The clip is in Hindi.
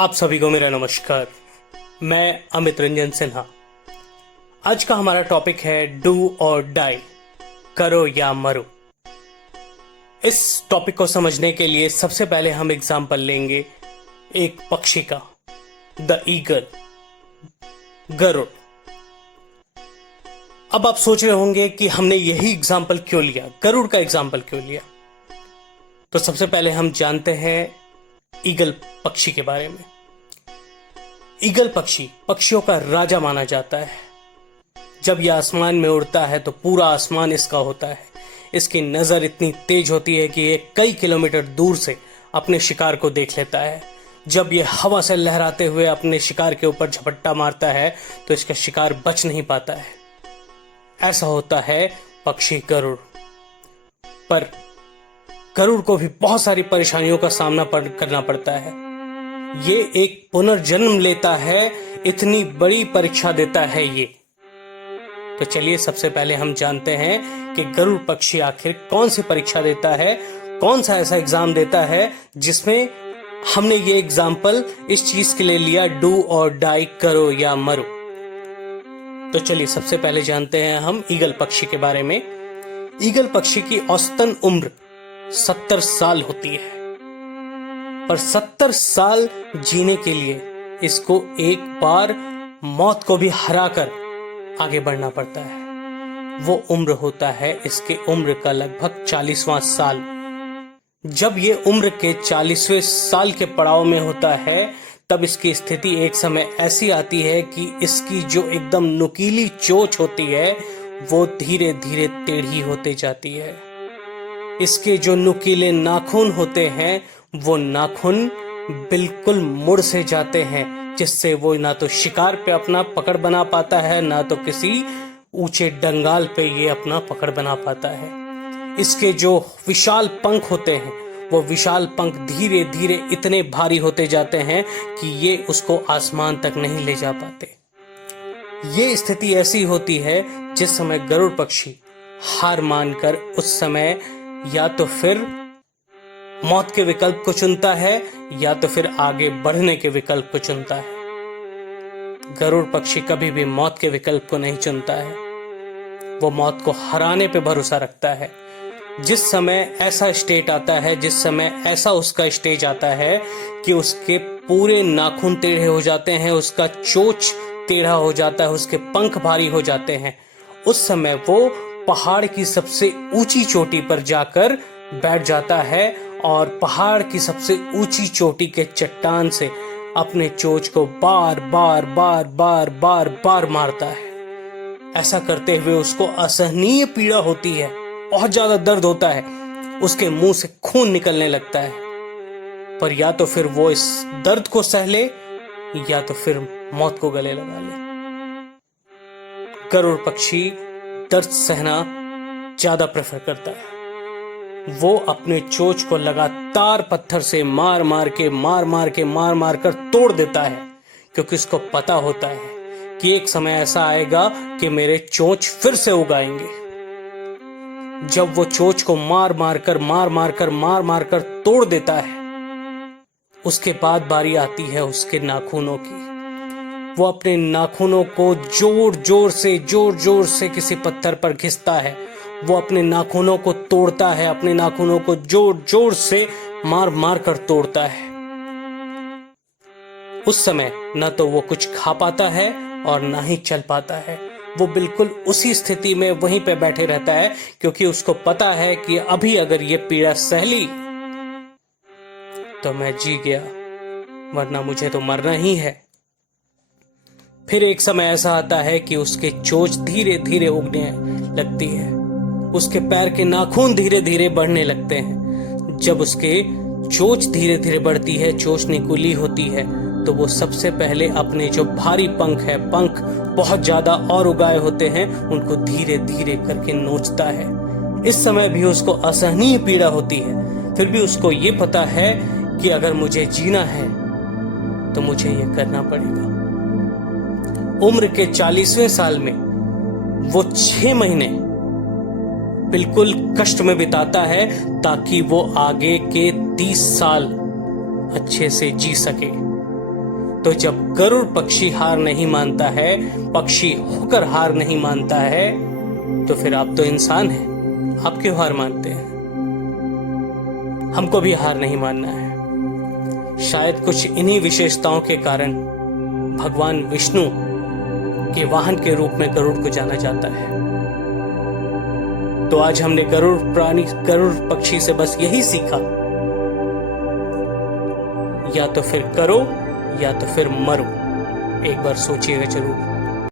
आप सभी को मेरा नमस्कार। मैं अमित रंजन सिन्हा। आज का हमारा टॉपिक है डू और डाई, करो या मरो। इस टॉपिक को समझने के लिए सबसे पहले हम एग्जाम्पल लेंगे एक पक्षी का, द ईगल, गरुड़। अब आप सोच रहे होंगे कि हमने यही एग्जाम्पल क्यों लिया, गरुड़ का एग्जाम्पल क्यों लिया। तो सबसे पहले हम जानते हैं ईगल पक्षी के बारे में। ईगल पक्षी पक्षियों का राजा माना जाता है। जब यह आसमान में उड़ता है तो पूरा आसमान इसका होता है। इसकी नजर इतनी तेज होती है कि यह कई किलोमीटर दूर से अपने शिकार को देख लेता है। जब यह हवा से लहराते हुए अपने शिकार के ऊपर झपट्टा मारता है तो इसका शिकार बच नहीं पाता है। ऐसा होता है पक्षी गरुड़। पर गरुड़ को भी बहुत सारी परेशानियों का सामना करना पड़ता है। ये एक पुनर्जन्म लेता है, इतनी बड़ी परीक्षा देता है ये। तो चलिए सबसे पहले हम जानते हैं कि गरुड़ पक्षी आखिर कौन सी परीक्षा देता है, कौन सा ऐसा एग्जाम देता है जिसमें हमने ये एग्जाम्पल इस चीज के लिए लिया, डू और डाई, करो या मरो। तो चलिए सबसे पहले जानते हैं हम ईगल पक्षी के बारे में। ईगल पक्षी की औसतन उम्र 70 साल होती है, पर 70 साल जीने के लिए इसको एक बार मौत को भी हराकर आगे बढ़ना पड़ता है। वो उम्र होता है इसके उम्र का लगभग 40वां साल। जब ये उम्र के 40वें साल के पड़ाव में होता है तब इसकी स्थिति एक समय ऐसी आती है कि इसकी जो एकदम नुकीली चोंच होती है वो धीरे धीरे टेढ़ी होते जाती है। इसके जो नुकीले नाखून होते हैं वो नाखून बिल्कुल मुड़ से जाते हैं, जिससे वो ना तो शिकार पे अपना पकड़ बना पाता है, ना तो किसी ऊंचे डंगाल पे ये अपना पकड़ बना पाता है। इसके जो विशाल पंख होते हैं वो विशाल पंख धीरे धीरे इतने भारी होते जाते हैं कि ये उसको आसमान तक नहीं ले जा पाते। ये स्थिति ऐसी होती है जिस समय गरुड़ पक्षी हार मानकर उस समय या तो फिर मौत के विकल्प को चुनता है या तो फिर आगे बढ़ने के विकल्प को चुनता है। गरुड़ पक्षी कभी भी मौत के विकल्प को नहीं चुनता है। वो मौत को हराने पे भरोसा रखता है। जिस समय ऐसा स्टेट आता है, जिस समय ऐसा उसका स्टेज आता है कि उसके पूरे नाखून टेढ़े हो जाते हैं, उसका चोंच टेढ़ा हो जाता है, उसके पंख भारी हो जाते हैं, उस समय वो पहाड़ की सबसे ऊंची चोटी पर जाकर बैठ जाता है और पहाड़ की सबसे ऊंची चोटी के चट्टान से अपने चोंच को बार बार बार बार बार बार मारता है। ऐसा करते हुए उसको असहनीय पीड़ा होती है, बहुत ज्यादा दर्द होता है, उसके मुंह से खून निकलने लगता है। पर या तो फिर वो इस दर्द को सह ले या तो फिर मौत को गले लगा ले। गरुड़ पक्षी दर्द सहना ज्यादा प्रेफर करता है। वो अपने चोंच को लगातार पत्थर से मार मार कर तोड़ देता है, क्योंकि उसको पता होता है कि एक समय ऐसा आएगा कि मेरे चोंच फिर से उगाएंगे। जब वो चोंच को मार मार कर तोड़ देता है, उसके बाद बारी आती है उसके नाखूनों की। वो अपने नाखूनों को जोर जोर से किसी पत्थर पर घिसता है। वो अपने नाखूनों को तोड़ता है, अपने नाखूनों को जोर जोर से मार मार कर तोड़ता है। उस समय न तो वो कुछ खा पाता है और ना ही चल पाता है। वो बिल्कुल उसी स्थिति में वहीं पे बैठे रहता है, क्योंकि उसको पता है कि अभी अगर ये पीड़ा सह ली तो मैं जी गया, वरना मुझे तो मरना ही है। फिर एक समय ऐसा आता है कि उसके चोंच धीरे धीरे उगने लगती है, उसके पैर के नाखून धीरे धीरे बढ़ने लगते हैं। जब उसके चोंच धीरे धीरे बढ़ती है, चोंच निकुली होती है, तो वो सबसे पहले अपने जो भारी पंख बहुत ज्यादा और उगाए होते हैं, उनको धीरे धीरे करके नोचता है। इस समय भी उसको असहनीय पीड़ा होती है, फिर भी उसको ये पता है कि अगर मुझे जीना है तो मुझे ये करना पड़ेगा। उम्र के 40वें साल में वो 6 महीने बिल्कुल कष्ट में बिताता है ताकि वो आगे के 30 साल अच्छे से जी सके। तो जब गरुड़ पक्षी हार नहीं मानता है, पक्षी होकर हार नहीं मानता है, तो फिर आप तो इंसान हैं, आप क्यों हार मानते हैं? हमको भी हार नहीं मानना है। शायद कुछ इन्हीं विशेषताओं के कारण भगवान विष्णु के वाहन के रूप में गरुड़ को जाना जाता है। तो आज हमने गरुड़ पक्षी से बस यही सीखा, या तो फिर करो या तो फिर मरो। एक बार सोचिएगा जरूर।